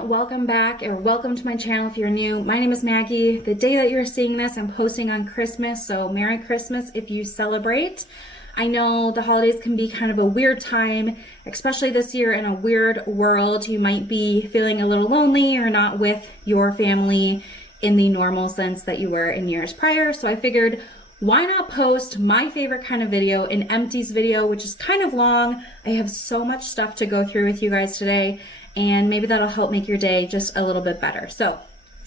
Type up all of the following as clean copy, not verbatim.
everyone, welcome back or welcome to my channel if you're new. My name is Maggie. The day that you're seeing this, I'm posting on Christmas, so Merry Christmas if you celebrate. I know the holidays can be kind of a weird time, especially this year in a weird world. You might be feeling a little lonely or not with your family in the normal sense that you were in years prior, so I figured why not post my favorite kind of video, an empties video, which is kind of long. I have so much stuff to go through with you guys today, and maybe that'll help make your day just a little bit better. So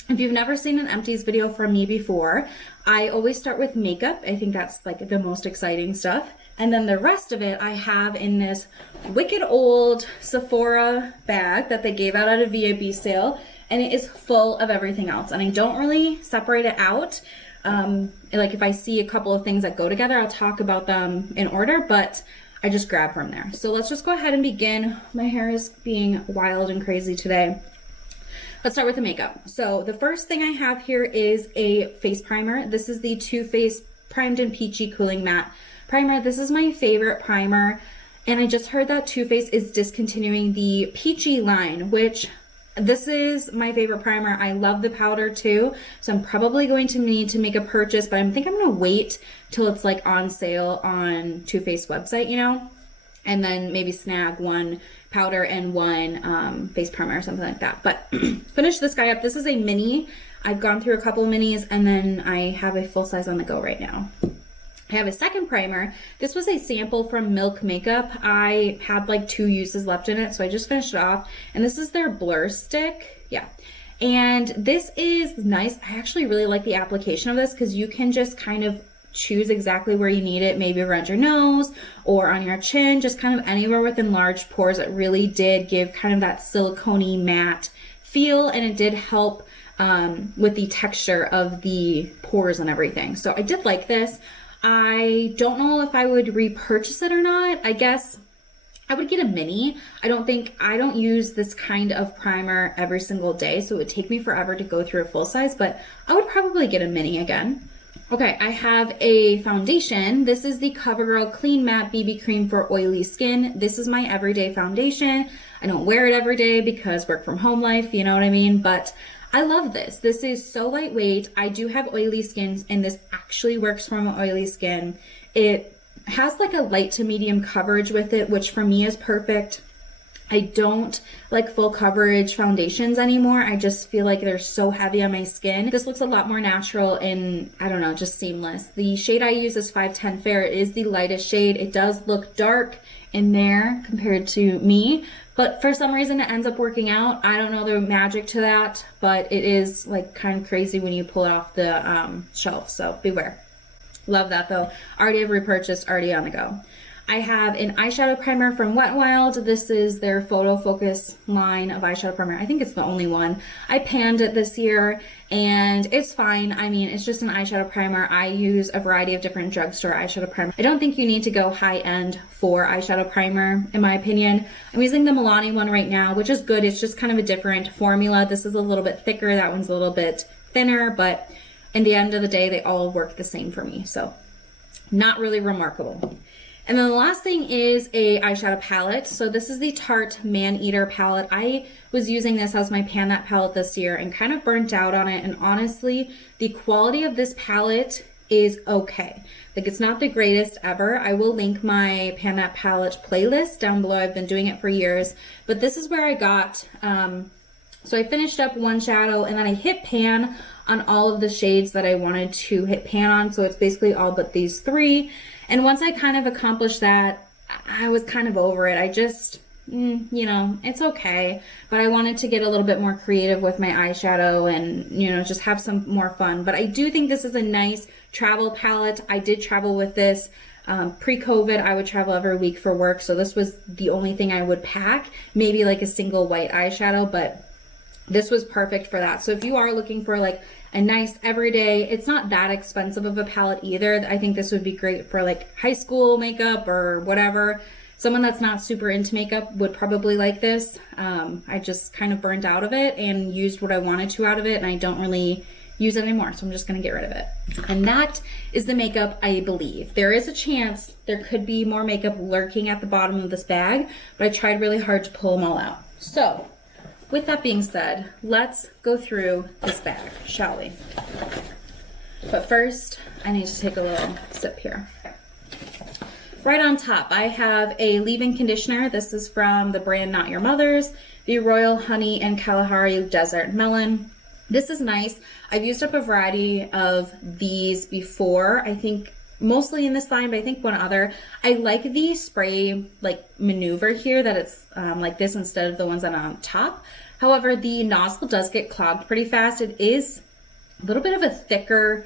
if you've never seen an empties video from me before, I always start with makeup. I think that's like the most exciting stuff. And then the rest of it I have in this wicked old Sephora bag that they gave out at a VIB sale, and it is full of everything else. And I don't really separate it out. Like if I see a couple of things that go together, I'll talk about them in order, but I just grab from there. So let's just go ahead and begin. My hair is being wild and crazy today. Let's start with the makeup. So the first thing I have here is a face primer. This is the Too Faced Primed and Peachy Cooling Matte Primer. This is my favorite primer, and I just heard that Too Faced is discontinuing the Peachy line, which this is my favorite primer. I love the powder too, so I'm probably going to need to make a purchase, but I think I'm gonna wait till it's like on sale on Too Faced website, you know, and then maybe snag one powder and one face primer or something like that. But finish this guy up. This is a mini. I've gone through a couple of minis, and then I have a full size on the go right now. I have a second primer. This was a sample from Milk Makeup. I had like 2 uses left in it, so I just finished it off. And this is their Blur Stick. Yeah. And this is nice. I actually really like the application of this because you can just kind of choose exactly where you need it, maybe around your nose or on your chin, just kind of anywhere within large pores. It really did give kind of that silicone-y matte feel, and it did help with the texture of the pores and everything. So I did like this. I don't know if I would repurchase it or not. I guess I would get a mini. I don't use this kind of primer every single day, so it would take me forever to go through a full size, but I would probably get a mini again. Okay, I have a foundation. This is the CoverGirl Clean Matte BB Cream for oily skin. This is my everyday foundation. I don't wear it every day because work from home life, you know what I mean? But I love this. This is so lightweight. I do have oily skin, and this actually works for my oily skin. It has like a light to medium coverage with it, which for me is perfect. I don't like full coverage foundations anymore. I just feel like they're so heavy on my skin. This looks a lot more natural and, I don't know, just seamless. The shade I use is 510 Fair. It is the lightest shade. It does look dark in there compared to me, but for some reason it ends up working out. I don't know the magic to that, but it is like kind of crazy when you pull it off the shelf, so beware. Love that though. Already have repurchased, already on the go. I have an eyeshadow primer from Wet n Wild. This is their Photo Focus line of eyeshadow primer. I think it's the only one. I panned it this year and it's fine. I mean, it's just an eyeshadow primer. I use a variety of different drugstore eyeshadow primer. I don't think you need to go high end for eyeshadow primer, in my opinion. I'm using the Milani one right now, which is good. It's just kind of a different formula. This is a little bit thicker. That one's a little bit thinner, but in the end of the day, they all work the same for me. So not really remarkable. And then the last thing is a eyeshadow palette. So this is the Tarte Maneater palette. I was using this as my Pan That palette this year and kind of burnt out on it. And honestly, the quality of this palette is okay. Like, it's not the greatest ever. I will link my Pan That palette playlist down below. I've been doing it for years. But this is where I got, so I finished up one shadow and then I hit pan on all of the shades that I wanted to hit pan on. So it's basically all but these 3. And once I kind of accomplished that, I was kind of over it. I just, you know, it's okay. But I wanted to get a little bit more creative with my eyeshadow and, you know, just have some more fun. But I do think this is a nice travel palette. I did travel with this. Pre-COVID, I would travel every week for work. So this was the only thing I would pack. Maybe like a single white eyeshadow, but this was perfect for that. So if you are looking for like a nice everyday, it's not that expensive of a palette either. I think this would be great for like high school makeup or whatever. Someone that's not super into makeup would probably like this. I just kind of burned out of it and used what I wanted to out of it, and I don't really use it anymore, so I'm just gonna get rid of it. And that is the makeup, I believe. There is a chance there could be more makeup lurking at the bottom of this bag, but I tried really hard to pull them all out. So with that being said, let's go through this bag, shall we? But first, I need to take a little sip here. Right on top, I have a Leavein Conditioner. This is from the brand Not Your Mother's, the Royal Honey and Kalahari Desert Melon. This is nice. I've used up a variety of these before. I think mostly in this line, but I think one other. I like the spray like maneuver here that it's like this instead of the ones that are on top. However, the nozzle does get clogged pretty fast. It is a little bit of a thicker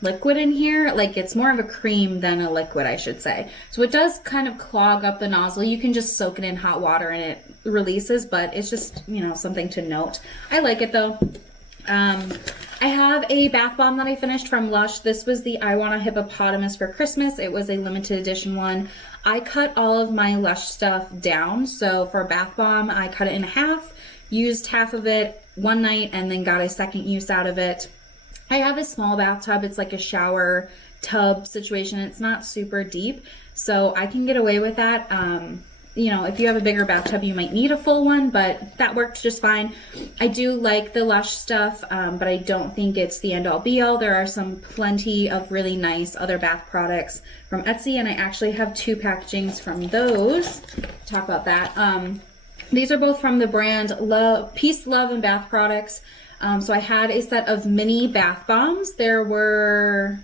liquid in here. Like it's more of a cream than a liquid, I should say. So it does kind of clog up the nozzle. You can just soak it in hot water and it releases, but it's just, you know, something to note. I like it though. I have a bath bomb that I finished from Lush. This was the I Want a Hippopotamus for Christmas. It was a limited edition one. I cut all of my Lush stuff down. So for a bath bomb, I cut it in half, used half of it one night, and then got a second use out of it. I have a small bathtub. It's like a shower tub situation. It's not super deep, so I can get away with that. You know, if you have a bigger bathtub, you might need a full one, but that works just fine. I do like the Lush stuff, but I don't think it's the end all be all. There are plenty of really nice other bath products from Etsy, and I actually have 2 packagings from those. Talk about that. These are both from the brand Peace, Love, and Bath Products. So I had a set of mini bath bombs. There were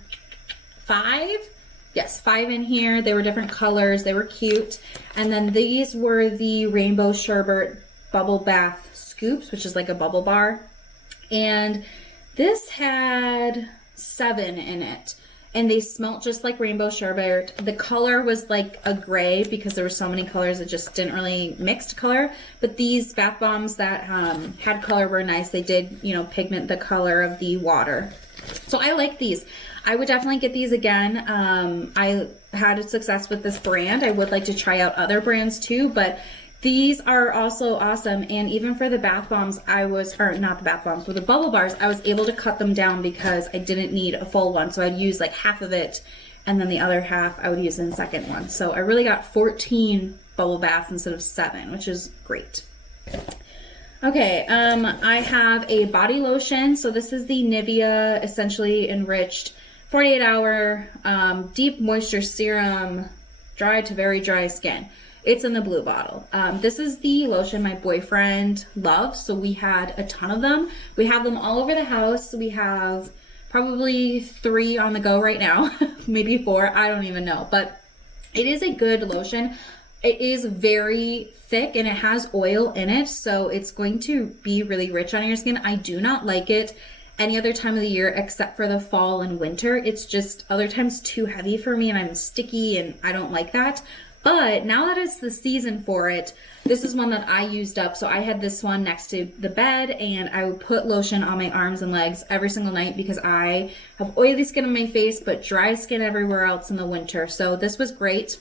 5. Yes, 5 in here. They were different colors. They were cute. And then these were the Rainbow Sherbet Bubble Bath Scoops, which is like a bubble bar. And this had 7 in it. And they smelled just like Rainbow Sherbet. The color was like a gray because there were so many colors, it just didn't really mix color. But these bath bombs that had color were nice. They did, you know, pigment the color of the water. So I like these. I would definitely get these again. I had a success with this brand. I would like to try out other brands too, but these are also awesome. And even for the bath bombs, or not the bath bombs, but the bubble bars, I was able to cut them down because I didn't need a full one. So I'd use like half of it, and then the other half I would use in the second one. So I really got 14 bubble baths instead of 7, which is great. Okay, I have a body lotion. So this is the Nivea Essentially Enriched 48-hour Deep Moisture Serum, dry to very dry skin. It's in the blue bottle. This is the lotion my boyfriend loves, so we had a ton of them. We have them all over the house. We have probably 3 on the go right now, maybe 4, I don't even know. But it is a good lotion. It is very thick and it has oil in it, so it's going to be really rich on your skin. I do not like it any other time of the year except for the fall and winter. It's just other times too heavy for me and I'm sticky and I don't like that. But now that it's the season for it, this is one that I used up. So I had this one next to the bed and I would put lotion on my arms and legs every single night because I have oily skin on my face but dry skin everywhere else in the winter. So this was great.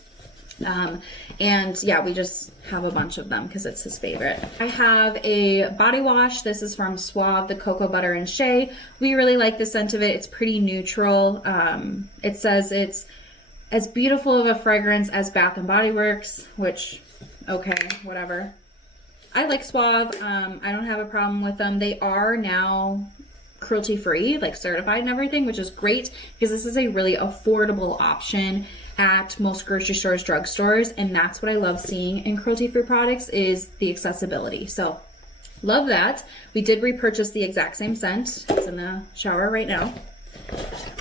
And yeah, we just have a bunch of them because it's his favorite. I have a body wash. This is from Suave, the Cocoa Butter and Shea. We really like the scent of it. It's pretty neutral. It says it's as beautiful of a fragrance as Bath & Body Works, which, okay, whatever. I like Suave. I don't have a problem with them. They are now cruelty-free, like certified and everything, which is great because this is a really affordable option at most grocery stores, drugstores, and that's what I love seeing in cruelty-free products is the accessibility. So love that. We did repurchase the exact same scent. It's in the shower right now.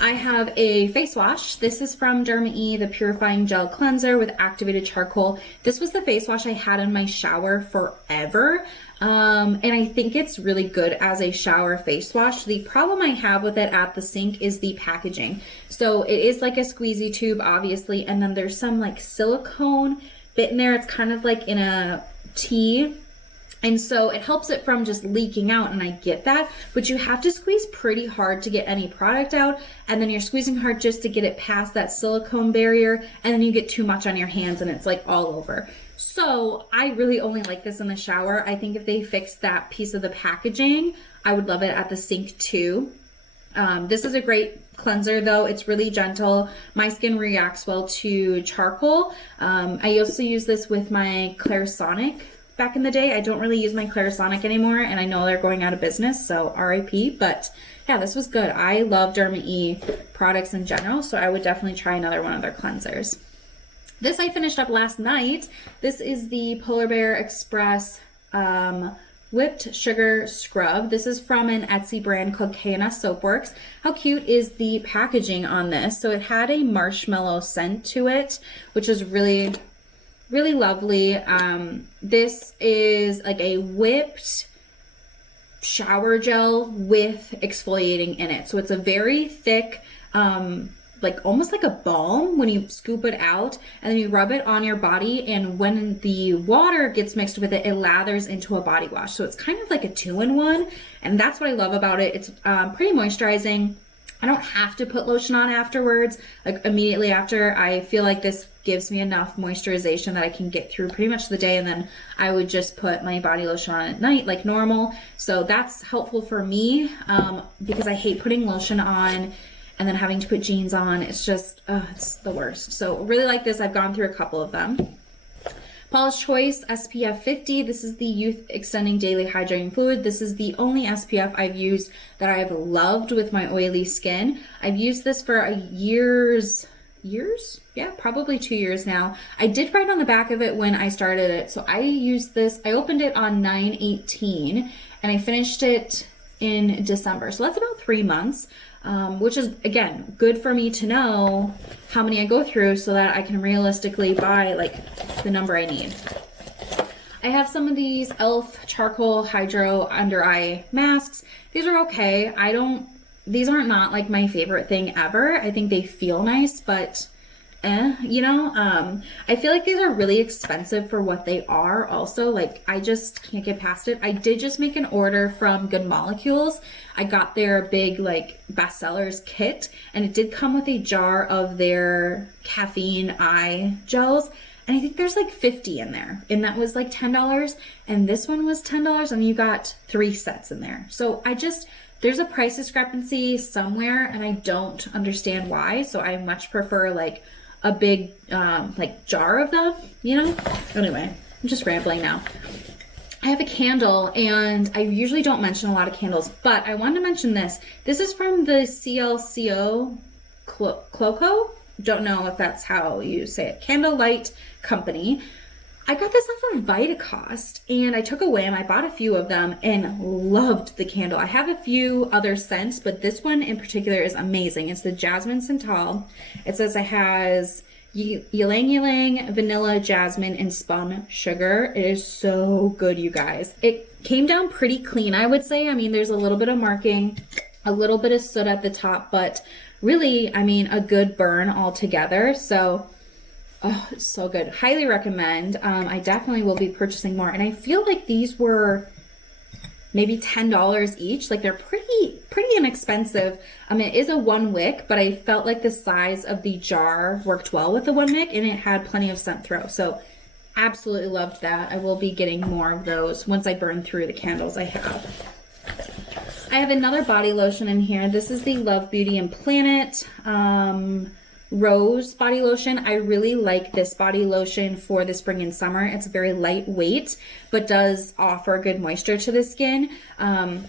I have a face wash. This is from DermaE, the Purifying Gel Cleanser with Activated Charcoal. This was the face wash I had in my shower forever. And I think it's really good as a shower face wash. The problem I have with it at the sink is the packaging. So it is like a squeezy tube, obviously, and then there's some like silicone bit in there. It's kind of like in a tea. And so it helps it from just leaking out, and I get that, but you have to squeeze pretty hard to get any product out, and then you're squeezing hard just to get it past that silicone barrier, and then you get too much on your hands and it's like all over. So I really only like this in the shower. I think if they fixed that piece of the packaging, I would love it at the sink too. This is a great cleanser though. It's really gentle. My skin reacts well to charcoal. I also use this with my Clairsonic back in the day. I don't really use my Clarisonic anymore, and I know they're going out of business, so RIP. But yeah, this was good. I love DermaE products in general, so I would definitely try another one of their cleansers. This I finished up last night. This is the Polar Bear Express Whipped Sugar Scrub. This is from an Etsy brand called K&S Soapworks. How cute is the packaging on this? So it had a marshmallow scent to it, which is really, really lovely. This is like a whipped shower gel with exfoliating in it. So it's a very thick, like almost like a balm when you scoop it out, and then you rub it on your body, and when the water gets mixed with it, it lathers into a body wash. So it's kind of like a 2-in-1, and that's what I love about it. It's pretty moisturizing. I don't have to put lotion on afterwards, like immediately after. I feel like this gives me enough moisturization that I can get through pretty much the day, and then I would just put my body lotion on at night like normal. So that's helpful for me because I hate putting lotion on and then having to put jeans on. It's just, it's the worst. So really like this. I've gone through a couple of them. Paulas Choice SPF 50. This is the Youth Extending Daily Hydrating Fluid. This is the only SPF I've used that I've loved with my oily skin. I've used this for years? Yeah, probably 2 years now. I did write on the back of it when I started it. So I used this, I opened it on 9/18 and I finished it in December. So that's about 3 months. Which is, again, good for me to know how many I go through so that I can realistically buy like the number I need. I have some of these e.l.f. charcoal hydro under eye masks. These are okay. These aren't not like my favorite thing ever. I think they feel nice, but you know, I feel like these are really expensive for what they are also. Like, I just can't get past it. I did just make an order from Good Molecules. I got their big like bestsellers kit, and it did come with a jar of their caffeine eye gels, and I think there's like 50 in there, and that was like $10, and this one was $10, and you got 3 sets in there. So there's a price discrepancy somewhere, and I don't understand why. So I much prefer like a big like jar of them, you know? Anyway, I'm just rambling now. I have a candle, and I usually don't mention a lot of candles, but I wanted to mention this. This is from the CLCO Cloco. Don't know if that's how you say it. Candlelight Company. I got this off of Vitacost, and I took a whim. I bought a few of them and loved the candle. I have a few other scents, but this one in particular is amazing. It's the Jasmine Santal. It says it has ylang ylang, vanilla, jasmine, and spun sugar. It is so good, you guys. It came down pretty clean, I would say. I mean, there's a little bit of marking, a little bit of soot at the top, but really, I mean, a good burn altogether. So oh, it's so good. Highly recommend. I definitely will be purchasing more. And I feel like these were maybe $10 each. Like, they're pretty inexpensive. I mean, it is a 1 wick, but I felt like the size of the jar worked well with the 1 wick, and it had plenty of scent throw. So absolutely loved that. I will be getting more of those once I burn through the candles I have. I have another body lotion in here. This is the Love Beauty and Planet Rose body lotion. I really like this body lotion for the spring and summer. It's very lightweight, but does offer good moisture to the skin.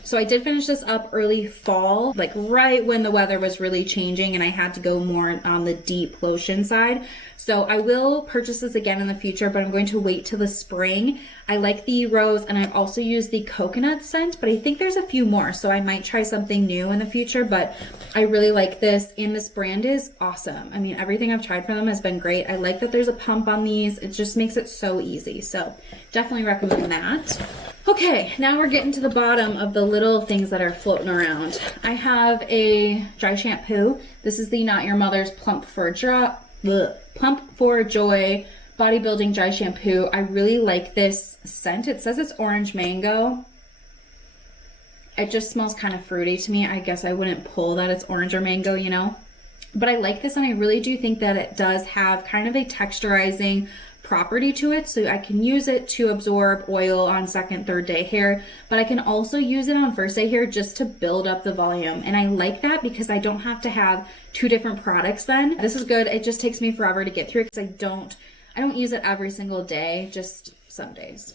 So I did finish this up early fall, like right when the weather was really changing and I had to go more on the deep lotion side. So I will purchase this again in the future, but I'm going to wait till the spring. I like the rose, and I've also used the coconut scent, but I think there's a few more, so I might try something new in the future, but I really like this, and this brand is awesome. I mean, everything I've tried from them has been great. I like that there's a pump on these. It just makes it so easy, so definitely recommend that. Okay, now we're getting to the bottom of the little things that are floating around. I have a dry shampoo. This is the Not Your Mother's Plump for Joy bodybuilding dry shampoo. I really like this scent. It says it's orange mango. It just smells kind of fruity to me. I guess I wouldn't pull that it's orange or mango, you know, but I like this, and I really do think that it does have kind of a texturizing property to it, so I can use it to absorb oil on second, third day hair, but I can also use it on first day hair just to build up the volume, and I like that because I don't have to have 2 different products then. This is good. It just takes me forever to get through because I don't use it every single day, just some days.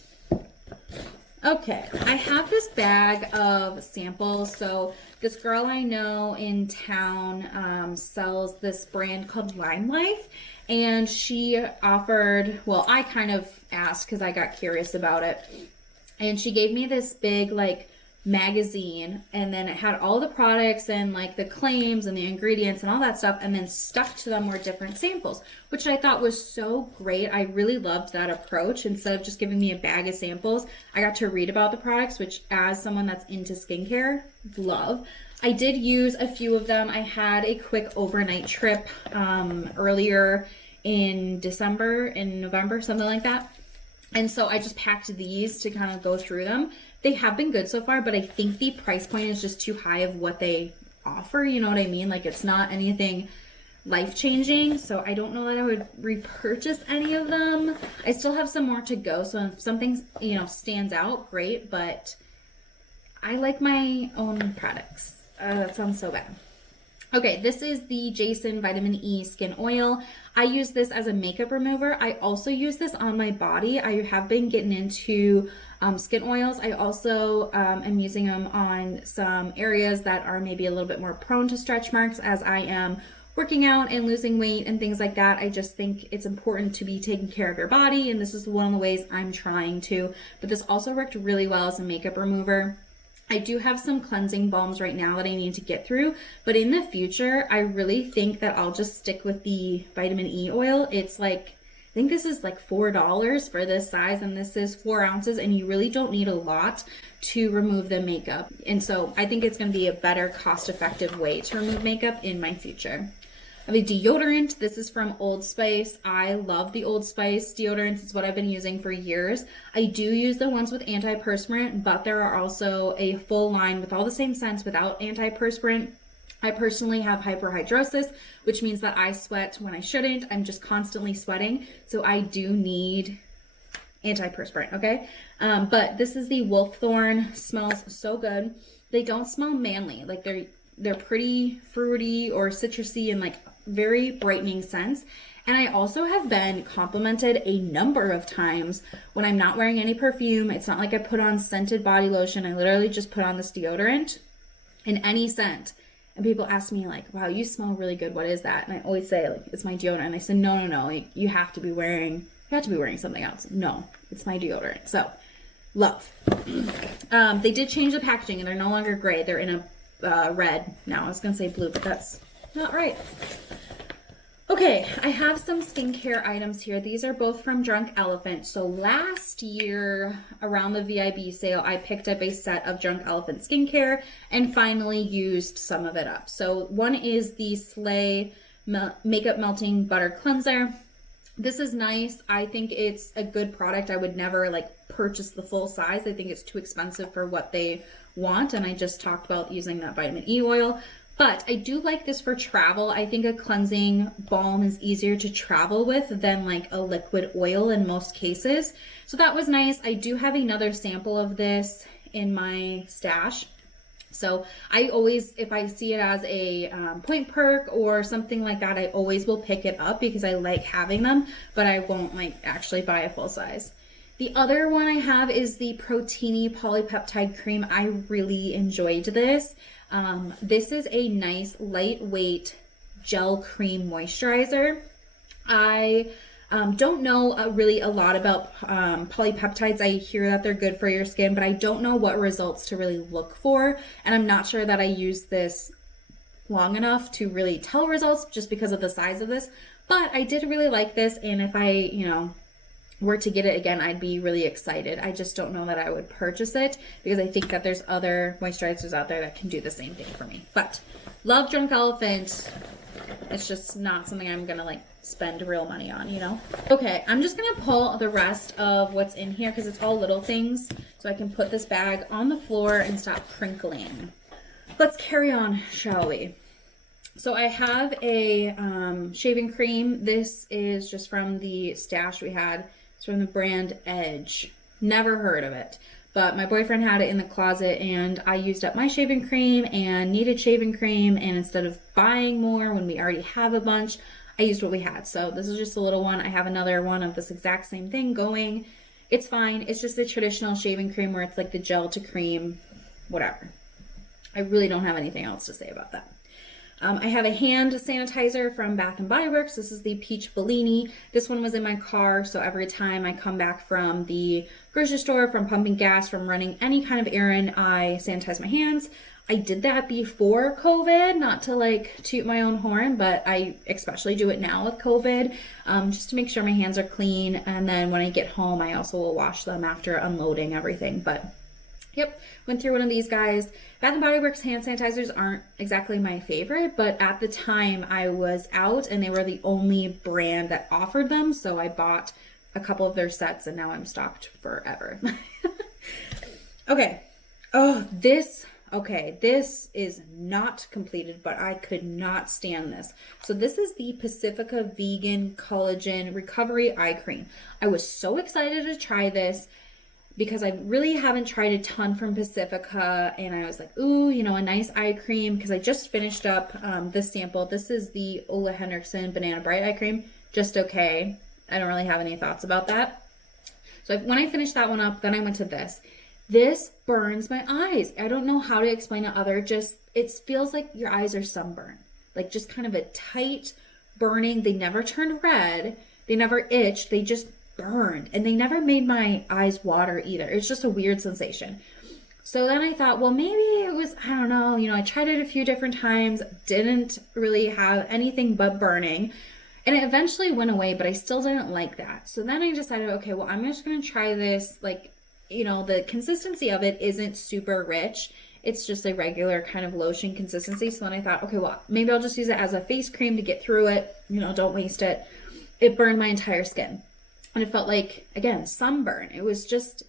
Okay, I have this bag of samples. So this girl I know in town sells this brand called Limelife, and she offered, well, I kind of asked because I got curious about it, and she gave me this big like magazine, and then it had all the products and like the claims and the ingredients and all that stuff, and then stuck to them were different samples, which I thought was so great. I really loved that approach. Instead of just giving me a bag of samples, I got to read about the products, which as someone that's into skincare, love. I did use a few of them. I had a quick overnight trip earlier in November, something like that. And so I just packed these to kind of go through them. They have been good so far, but I think the price point is just too high of what they offer. You know what I mean? Like, it's not anything life-changing, so I don't know that I would repurchase any of them. I still have some more to go, so if something, you know, stands out, great, but I like my own products. That sounds so bad. Okay, this is the Jason Vitamin E Skin Oil. I use this as a makeup remover. I also use this on my body. I have been getting into skin oils. I also am using them on some areas that are maybe a little bit more prone to stretch marks as I am working out and losing weight and things like that. I just think it's important to be taking care of your body, and this is one of the ways I'm trying to. But this also worked really well as a makeup remover. I do have some cleansing balms right now that I need to get through, but in the future, I really think that I'll just stick with the vitamin E oil. It's like, I think this is like $4 for this size, and this is 4 ounces, and you really don't need a lot to remove the makeup. And so I think it's going to be a better cost-effective way to remove makeup in my future. I have a deodorant. This is from Old Spice. I love the Old Spice deodorants. It's what I've been using for years. I do use the ones with antiperspirant, but there are also a full line with all the same scents without antiperspirant. I personally have hyperhidrosis, which means that I sweat when I shouldn't. I'm just constantly sweating, so I do need antiperspirant, okay? But this is the Wolfthorn. Smells so good. They don't smell manly. Like, they're pretty fruity or citrusy and like very brightening scents. And I also have been complimented a number of times when I'm not wearing any perfume. It's not like I put on scented body lotion. I literally just put on this deodorant in any scent. And people ask me like, wow, you smell really good. What is that? And I always say like, it's my deodorant. And I said, no. Like, you have to be wearing something else. No, it's my deodorant. So love. They did change the packaging and they're no longer gray. They're in a red now. I was gonna say blue, but that's not right. Okay, I have some skincare items here. These are both from Drunk Elephant. So last year around the VIB sale, I picked up a set of Drunk Elephant skincare and finally used some of it up. So one is the Slay Makeup Melting Butter Cleanser. This is nice. I think it's a good product. I would never like purchase the full size. I think it's too expensive for what they want. And I just talked about using that vitamin E oil. But I do like this for travel. I think a cleansing balm is easier to travel with than like a liquid oil in most cases. So that was nice. I do have another sample of this in my stash. So I always, if I see it as a point perk or something like that, I always will pick it up because I like having them, but I won't like actually buy a full size. The other one I have is the Protini Polypeptide Cream. I really enjoyed this. This is a nice lightweight gel cream moisturizer. I don't know really a lot about polypeptides. I hear that they're good for your skin, but I don't know what results to really look for. And I'm not sure that I use this long enough to really tell results just because of the size of this. But I did really like this. And if I, were to get it again, I'd be really excited. I just don't know that I would purchase it because I think that there's other moisturizers out there that can do the same thing for me. But love Drunk Elephant. It's just not something I'm gonna like spend real money on, Okay, I'm just gonna pull the rest of what's in here because it's all little things, so I can put this bag on the floor and stop crinkling. Let's carry on, shall we? So I have a shaving cream. This is just from the stash we had. It's from the brand Edge. Never heard of it, but my boyfriend had it in the closet and I used up my shaving cream and needed shaving cream, and instead of buying more when we already have a bunch, I used what we had. So this is just a little one. I have another one of this exact same thing going, It's fine. It's just a traditional shaving cream where it's like the gel to cream, whatever. I really don't have anything else to say about that. I have a hand sanitizer from Bath & Body Works. This is the Peach Bellini. This one was in my car, so every time I come back from the grocery store, from pumping gas, from running any kind of errand, I sanitize my hands. I did that before COVID, not to like toot my own horn, but I especially do it now with COVID, just to make sure my hands are clean. And then when I get home, I also will wash them after unloading everything. But yep, went through one of these guys. Bath & Body Works hand sanitizers aren't exactly my favorite, but at the time I was out and they were the only brand that offered them. So I bought a couple of their sets and now I'm stocked forever. Okay. Oh, this is not completed, but I could not stand this. So this is the Pacifica Vegan Collagen Recovery Eye Cream. I was so excited to try this because I really haven't tried a ton from Pacifica, and I was like, ooh, you know, a nice eye cream, because I just finished up this sample. This is the Ole Henriksen Banana Bright Eye Cream. Just okay. I don't really have any thoughts about that. So when I finished that one up, then I went to this. This burns my eyes. I don't know how to explain it other, just it feels like your eyes are sunburned. Like just kind of a tight burning. They never turned red. They never itched. They just burned, and they never made my eyes water either. It's just a weird sensation. So then I thought, well, maybe it was, I don't know, you know, I tried it a few different times, didn't really have anything but burning, and it eventually went away, but I still didn't like that. So then I decided, okay, well, I'm just going to try this. Like, you know, the consistency of it isn't super rich. It's just a regular kind of lotion consistency. So then I thought, okay, well, maybe I'll just use it as a face cream to get through it. You know, don't waste it. It burned my entire skin. And it felt like, again, sunburn. It was just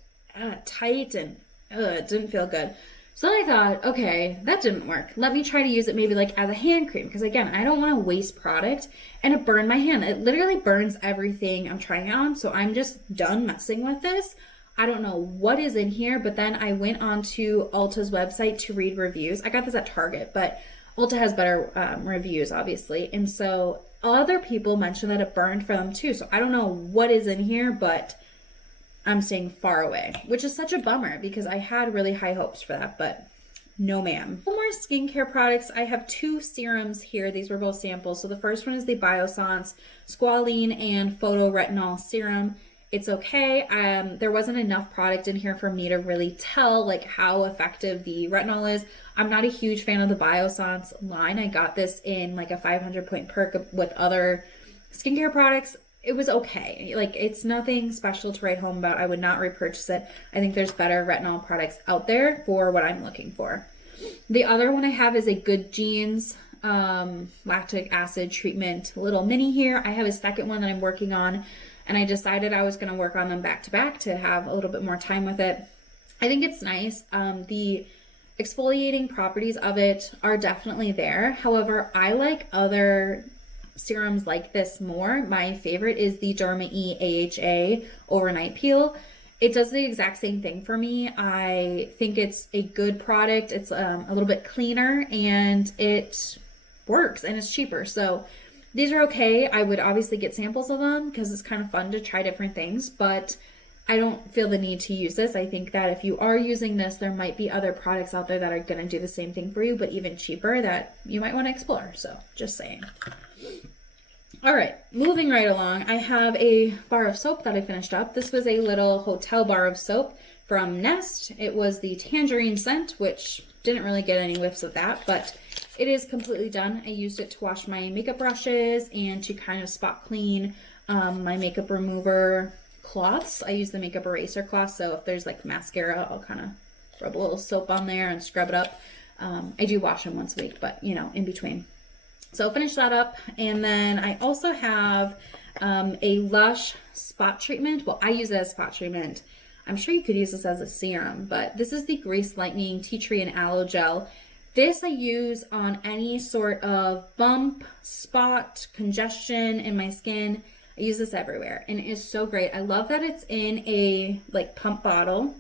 tight and it didn't feel good. So then I thought, okay, that didn't work. Let me try to use it maybe like as a hand cream. Because again, I don't want to waste product. And it burned my hand. It literally burns everything I'm trying it on. So I'm just done messing with this. I don't know what is in here. But then I went onto Ulta's website to read reviews. I got this at Target, but Ulta has better reviews, obviously. And so other people mentioned that it burned for them too. So I don't know what is in here, but I'm staying far away, which is such a bummer because I had really high hopes for that, but no ma'am. One more skincare products. I have two serums here. These were both samples. So the first one is the Biossance Squalene and Photo Retinol Serum. It's okay. There wasn't enough product in here for me to really tell like how effective the retinol is. I'm not a huge fan of the Biossance line. I got this in like a 500-point perk with other skincare products. It was okay. Like, it's nothing special to write home about. I would not repurchase it. I think there's better retinol products out there for what I'm looking for. The other one I have is a Good Genes lactic acid treatment little mini here. I have a second one that I'm working on, and I decided I was going to work on them back to back to have a little bit more time with it. I think it's nice. The exfoliating properties of it are definitely there. However, I like other serums like this more. My favorite is the DermaE AHA Overnight Peel. It does the exact same thing for me. I think it's a good product. It's a little bit cleaner and it works and it's cheaper. So these are okay. I would obviously get samples of them because it's kind of fun to try different things, but I don't feel the need to use this. I think that if you are using this, there might be other products out there that are going to do the same thing for you, but even cheaper that you might want to explore. So just saying. All right, moving right along. I have a bar of soap that I finished up. This was a little hotel bar of soap from Nest. It was the tangerine scent, which didn't really get any whiffs of that, but it is completely done. I used it to wash my makeup brushes and to kind of spot clean my makeup remover cloths. I use the makeup eraser cloth, so if there's like mascara, I'll kind of rub a little soap on there and scrub it up. I do wash them once a week, but you know, in between. So finish that up, and then I also have a Lush spot treatment. Well, I use it as spot treatment. I'm sure you could use this as a serum, but this is the Grease Lightening Tea Tree and Aloe Gel. This I use on any sort of bump, spot, congestion in my skin. I use this everywhere, and it is so great. I love that it's in a like pump bottle.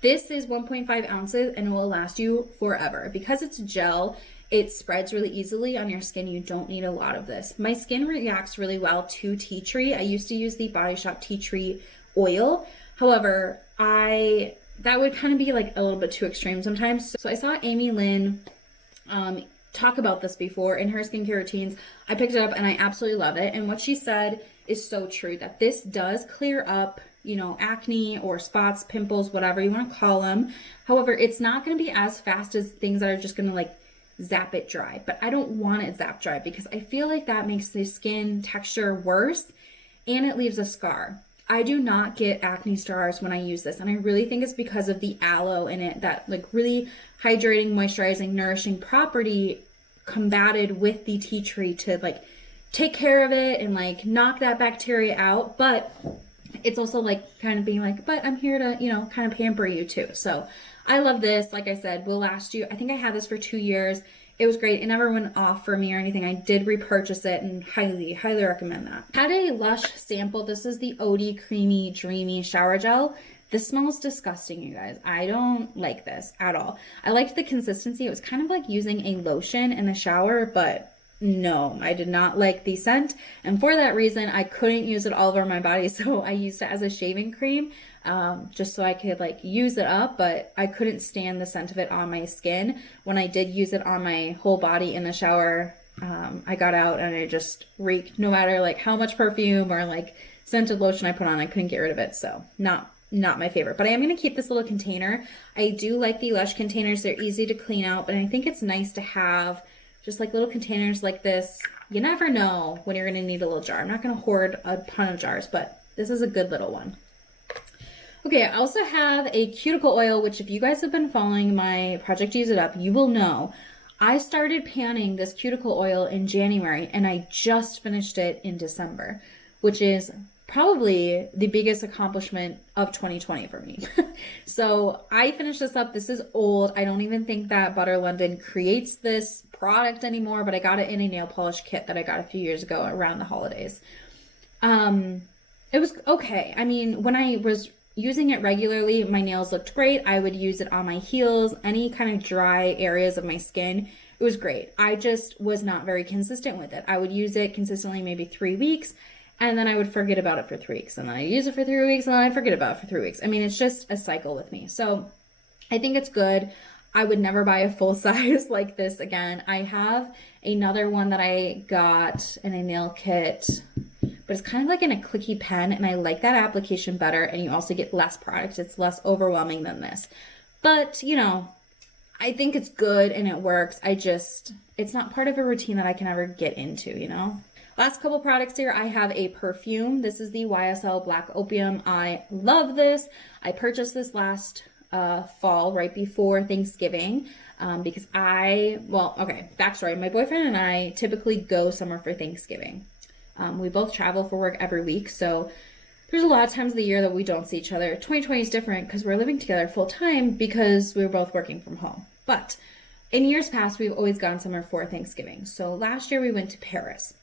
This is 1.5 ounces and it will last you forever. Because it's gel, it spreads really easily on your skin. You don't need a lot of this. My skin reacts really well to tea tree. I used to use the Body Shop tea tree oil. However, that would kind of be like a little bit too extreme sometimes. So I saw Amy Lynn talk about this before in her skincare routines. I picked it up and I absolutely love it. And what she said is so true, that this does clear up, you know, acne or spots, pimples, whatever you want to call them. However, it's not going to be as fast as things that are just going to like zap it dry. But I don't want it zap dry because I feel like that makes the skin texture worse and it leaves a scar. I do not get acne scars when I use this, and I really think it's because of the aloe in it, that like really hydrating, moisturizing, nourishing property combated with the tea tree to like take care of it and like knock that bacteria out. But it's also like kind of being like, but I'm here to, you know, kind of pamper you too. So I love this. Like I said, will last you. I think I had this for 2 years. It was great. It never went off for me or anything. I did repurchase it and highly, highly recommend that. Had a Lush sample. This is the Oudie Creamy Dreamy Shower Gel. This smells disgusting, you guys. I don't like this at all. I liked the consistency. It was kind of like using a lotion in the shower, but no, I did not like the scent. And for that reason, I couldn't use it all over my body. So I used it as a shaving cream. Just so I could like use it up, but I couldn't stand the scent of it on my skin. When I did use it on my whole body in the shower, I got out and it just reeked. No matter like how much perfume or like scented lotion I put on, I couldn't get rid of it. So not my favorite, but I am going to keep this little container. I do like the Lush containers. They're easy to clean out, but I think it's nice to have just like little containers like this. You never know when you're going to need a little jar. I'm not going to hoard a ton of jars, but this is a good little one. Okay, I also have a cuticle oil, which if you guys have been following my Project Use It Up, you will know. I started panning this cuticle oil in January and I just finished it in December, which is probably the biggest accomplishment of 2020 for me. So I finished this up. This is old. I don't even think that Butter London creates this product anymore, but I got it in a nail polish kit that I got a few years ago around the holidays. It was okay. I mean, when I was using it regularly, my nails looked great. I would use it on my heels, any kind of dry areas of my skin. It was great. I just was not very consistent with it. I would use it consistently maybe 3 weeks, and then I would forget about it for 3 weeks, and then I'd use it for 3 weeks, and then I'd forget about it for 3 weeks. I mean, it's just a cycle with me. So I think it's good. I would never buy a full size like this again. I have another one that I got in a nail kit, but it's kind of like in a clicky pen, and I like that application better, and you also get less product. It's less overwhelming than this. But, you know, I think it's good and it works. It's not part of a routine that I can ever get into, you know? Last couple products here, I have a perfume. This is the YSL Black Opium. I love this. I purchased this last fall, right before Thanksgiving, because backstory. My boyfriend and I typically go somewhere for Thanksgiving. We both travel for work every week, so there's a lot of times of the year that we don't see each other. 2020 is different because we're living together full time because we were both working from home. But in years past, we've always gone somewhere for Thanksgiving. So last year we went to Paris,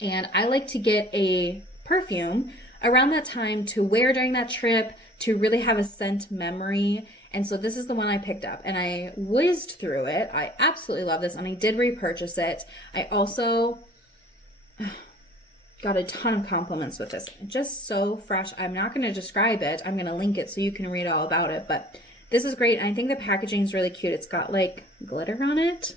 and I like to get a perfume around that time to wear during that trip to really have a scent memory. And so this is the one I picked up, and I whizzed through it. I absolutely love this, and I did repurchase it. I also got a ton of compliments with this. Just so fresh. I'm not going to describe it. I'm going to link it so you can read all about it. But this is great. And I think the packaging is really cute. It's got like glitter on it.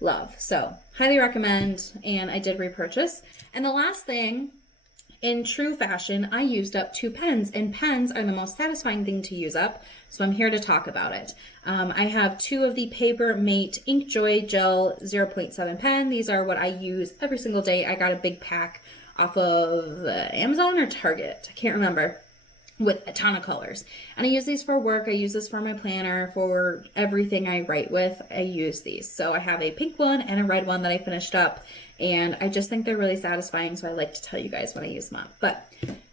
Love. So highly recommend. And I did repurchase. And the last thing, in true fashion, I used up 2 pens. And pens are the most satisfying thing to use up. So I'm here to talk about it. I have 2 of the Paper Mate Ink Joy Gel 0.7 pen. These are what I use every single day. I got a big pack off of Amazon or Target. I can't remember. With a ton of colors. And I use these for work. I use this for my planner, for everything I write with. I use these. So I have a pink one and a red one that I finished up. And I just think they're really satisfying. So I like to tell you guys when I use them up. But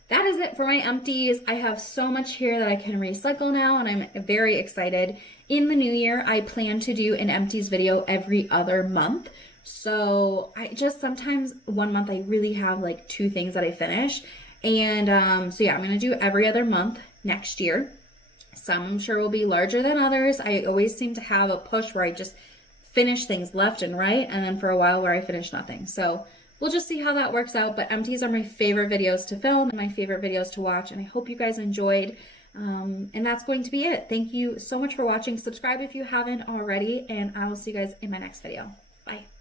that is it for my empties. I have so much here that I can recycle now, and I'm very excited. In the new year, I plan to do an empties video every other month. So I just sometimes one month I really have like 2 things that I finish. And so yeah, I'm going to do every other month next year. Some I'm sure will be larger than others. I always seem to have a push where I just finish things left and right, and then for a while where I finish nothing. So we'll just see how that works out. But empties are my favorite videos to film and my favorite videos to watch. And I hope you guys enjoyed. And that's going to be it. Thank you so much for watching. Subscribe if you haven't already. And I will see you guys in my next video. Bye.